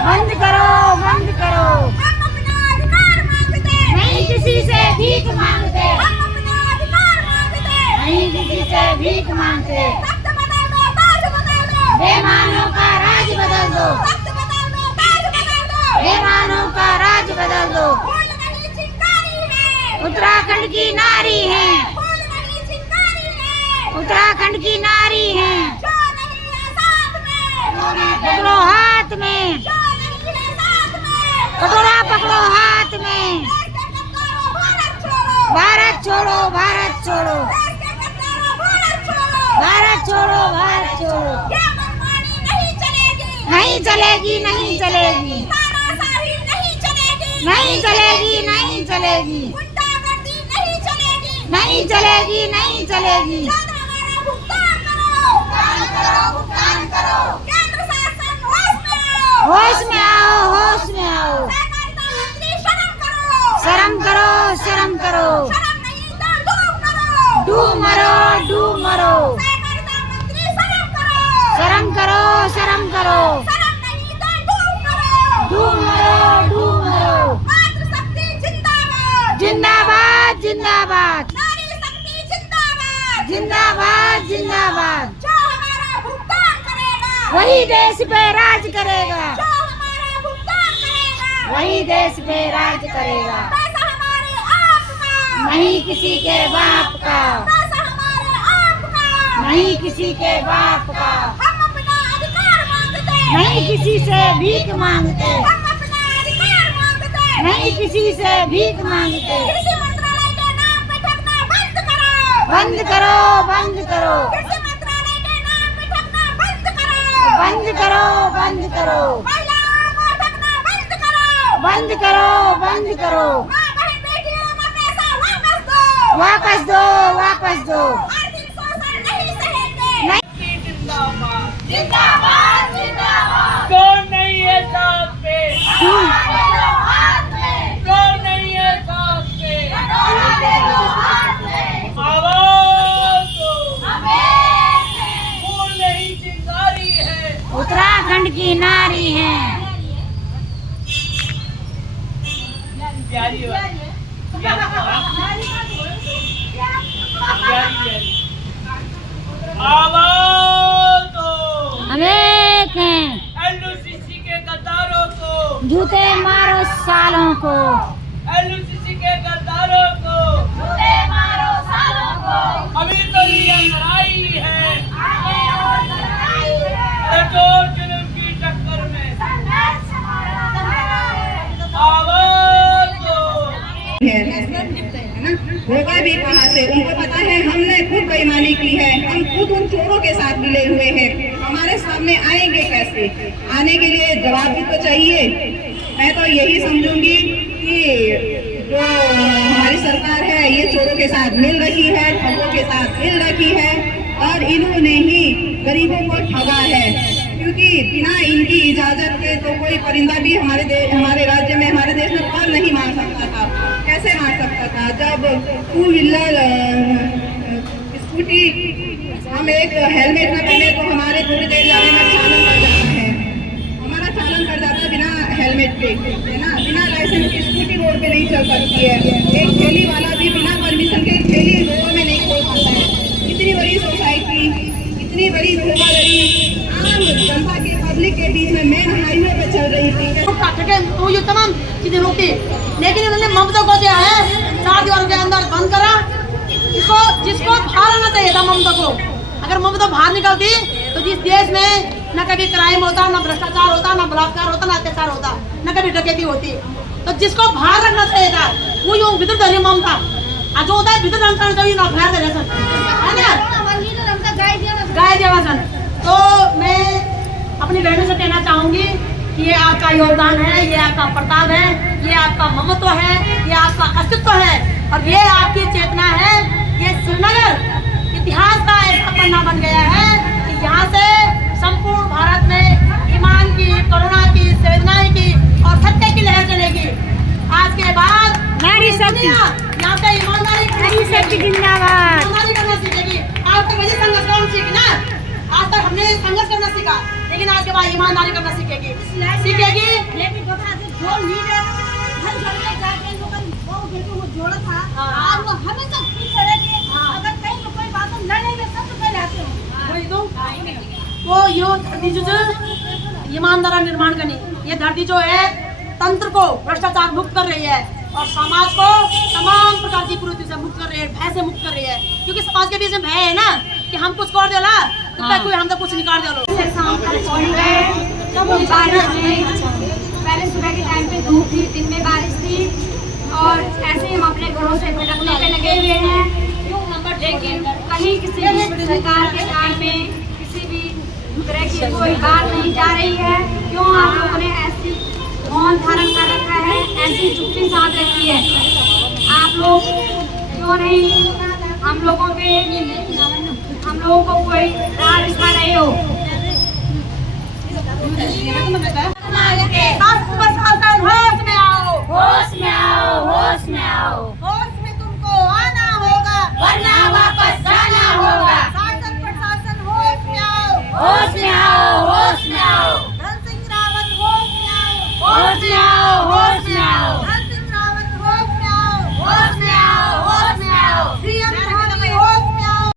बंद करो, बंद करो। हम अपना अधिकार मांगते, नहीं किसी से भीख मांगते, हम अपना अधिकार मांगते, नहीं किसी से भीख मांगते। तख्त बदल दो, ताज बदल दो, बेईमानों का राज बदल दो, तख्त बदल दो, ताज बदल दो। बेईमानों का राज बदल दो। फूल नहीं चिंगारी है, उत्तराखंड की नारी है, फूल नहीं चिंगारी है, उत्तराखंड की नारी है। जो नहीं है साथ में, पकड़ो हाथ में, जो नहीं है साथ में, कटोरा पकड़ो हाथ में। देश के गद्दारों भारत छोड़ो, भारत छोड़ो, भारत छोड़ो, देश के गद्दारों भारत छोड़ो। भारत छोड़ो, भारत छोड़ो। ये मनमानी नहीं चलेगी, नहीं चलेगी, नहीं चलेगी, तानाशाही नहीं चलेगी, नहीं चलेगी, नहीं चलेगी, गुंडागर्दी नहीं चलेगी। नहीं चलेगी, नहीं चलेगी। जल्द हमारा भुगतान करो, भुगतान करो, भुगतान करो। केंद्र शासन होश में आओ, होश में आओ, होश में आओ। सहकारिता मंत्री शर्म करो, शर्म करो, शर्म करो। शर्म नहीं तो डूब मरो, डूब मरो, डूब मरो। सहकारिता मंत्री शर्म करो, शर्म करो, शर्म करो। शर्म नहीं तो डूब मरो, डूब मरो, डूब मरो। मातृशक्ति जिंदाबाद, जिंदाबाद, जिंदाबाद, नारी शक्ति जिंदाबाद। जिंदाबाद, जिंदाबाद। जो हमारा भुगतान करेगा, वही देश पे राज करेगा, जो हमारा भुगतान करेगा, वही देश पे राज करेगा। पैसा हमारे आपका, नहीं किसी के बाप का, पैसा हमारे आपका। नहीं किसी के बाप का। हम अपना अधिकार मांगते, नहीं किसी से भीख मांगते, हम अपना अधिकार मांगते। नहीं किसी से भीख मांगते। कृषि मंत्रालय के नाम पे ठगना बंद करो, बंद करो, बंद करो, कृषि मंत्रालय के नाम पे ठगना बंद करो, बंद करो, बंद करो, महिलाओं को ठगना बंद करो, बंद करो, बंद करो। माँ बहन बेटियों का पैसा वापस दो, वापस दो, वापस दो। आर्थिक शोषण नहीं सहेंगे। नहीं। जिंदाबाद, जिंदाबाद, जिंदाबाद। कौन नहीं है साथ पे, ले लो हाथ में, कौन नहीं है साथ पे। कटोरा ले लो हाथ में, आवाज दो, हमें फूल नहीं चिंगारी है। उत्तराखंड की नारी है। प्यारी बात, प्यारी प्यारी। आवाज दो, हम एक हैं, एलयूसीसी के गद्दारों को, जूते मारो सालों को, एलयूसीसी के गद्दारों को। जूते मारो सालों को, अभी तो ये लड़ाई है, आगे और लड़ाई है, जोर जुल्म की टक्कर में। संघर्ष हमारा है। आवाज दो, है ना, होगा भी कहाँ से, उनको पता है हमने खुद बेईमानी की है, हम खुद उन चोरों के साथ मिले हुए हैं, हमारे सामने आएंगे कैसे, आने के लिए जवाब भी तो चाहिए। मैं तो यही समझूंगी कि जो हमारी सरकार है ये चोरों के साथ मिल रही है, ठगों के साथ मिल रही है और इन्होंने ही गरीबों को ठगा है, क्योंकि बिना इनकी इजाजत के तो कोई परिंदा भी हमारे राज्य में, हमारे देश में पर नहीं मार सकता था। कैसे मार सकता था जब टू व्हीलर स्कूटी हम एक हेलमेट न पहने तो हमारे थोड़ी देर जाने में चालन कर जाता है, हमारा चालन कर जाता है बिना हेलमेट के, है ना। बिना लाइसेंस की स्कूटी रोड पे नहीं चल सकती है, एक ठेली वाला भी बिना परमिशन के ठेली रोड में नहीं खोल सकता है। इतनी बड़ी सोसाइटी, इतनी बड़ी धोखाधड़ी आम जनता के, पब्लिक के बीच में मेन हाईवे पे चल रही थी। तो ये तमाम चीजें रोकी, लेकिन इन्होंने ममता को जो है 4 दीवारों के अंदर बंद करा। जिसको बाहर आना चाहिए था ममता को, अगर ममता बाहर निकलती तो जिस देश में न कभी क्राइम होता, न भ्रष्टाचार होता, न बलात्कार होता, न अत्याचार होता, न कभी डकैती होती, तो जिसको बाहर रखना चाहिए था वो यूँ भीतर धरी ममता, जो होता है भीतर रखना चाहिए ना, बाहर दे सन, है ना, गाय देवा सन। तो मैं अपनी बहनों से कहना चाहूंगी कि ये आपका योगदान है, ये आपका प्रताप है, ये आपका ममत्व है, ये आपका अस्तित्व है और ये आपकी चेतना है। ये श्रीनगर इतिहास का ऐसा पन्ना बन गया है कि यहाँ से संपूर्ण भारत में ईमान की, करुणा की, संवेदनाएं की और सत्य की लहर चलेगी। आज के बाद नारी शक्ति, यहाँ से ईमानदारी जिंदाबाद, ईमानदारी करना सीखेगी। आज तक वही संघर्ष करना सीखी ना, आज तक हमने संघर्ष करना सीखा, लेकिन आज के बाद ईमानदारी करना सीखेगी। कथा से जो लीडर हर घर में जाके लोगन बहु बेटों को जोड़ा था आज वो हमेशा खुश रहते अगर कहीं तो कोई बात हम लड़ेंगे सबसे पहले आते हो वही तो वो यो धरती जो ईमानदारा निर्माण करनी, ये धरती जो है तंत्र को भ्रष्टाचार मुक्त कर रही है और समाज को तमाम प्रकार की कुरीति से मुक्त कर रही है, भय से मुक्त कर रही है। क्योंकि समाज के बीच में भय है ना कि हम कुछ कर देला तो कोई हम तो कुछ नहीं कर देलो। शाम तक पहुंच गए तब बारिश में पहले सुबह के टाइम पे धूप थी, दिन में बारिश थी और ऐसे ही हम अपने घरों से भटकने पे लगे हुए हैं। लेकिन कहीं किसी भी सरकार के काम में किसी भी तरह की कोई बात नहीं जा रही है। क्यों आप लोगों ने ऐसी मौन धारण कर रखा है, ऐसी चुप्पी साध रखी है? आप लोग क्यों नहीं हम लोगों को कोई राह दिखा रहे हो?